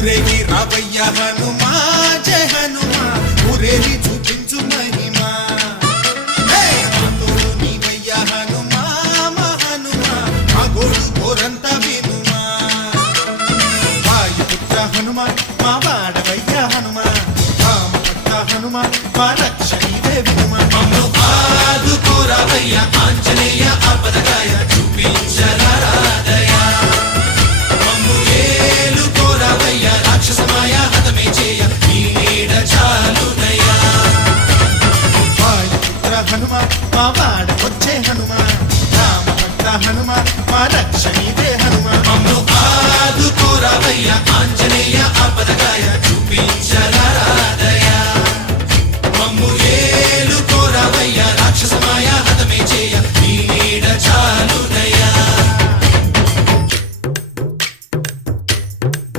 ఊరేగి రావయ్య హనుమా జయ హనుమా ఊరేగి చూపించు మహిమా తోడు నీవయ్య హనుమా మా హనుమా మా గోడు కోరంత వినుమా వాయుపుత్ర హనుమా మా వాడవయ్య హనుమా రామభక్త హనుమా మా రక్షణీదే వినుమా మమ్ము ఆదుకోరావయ్య ఆంజనేయ ఆపదగాయ చూపించరాదయ మమ్ము ఏలుకోరావయ్య రాక్షసమాయ హతమే చేయ ఈ నీడ చాలునయ్యా వాయుపుత్ర హనుమా మా వాడవచ్చే హనుమా రామభక్త హనుమా మా రక్షణీదే హనుమా మమ్ము ఆదుకోరావయ్య ఆంజనేయ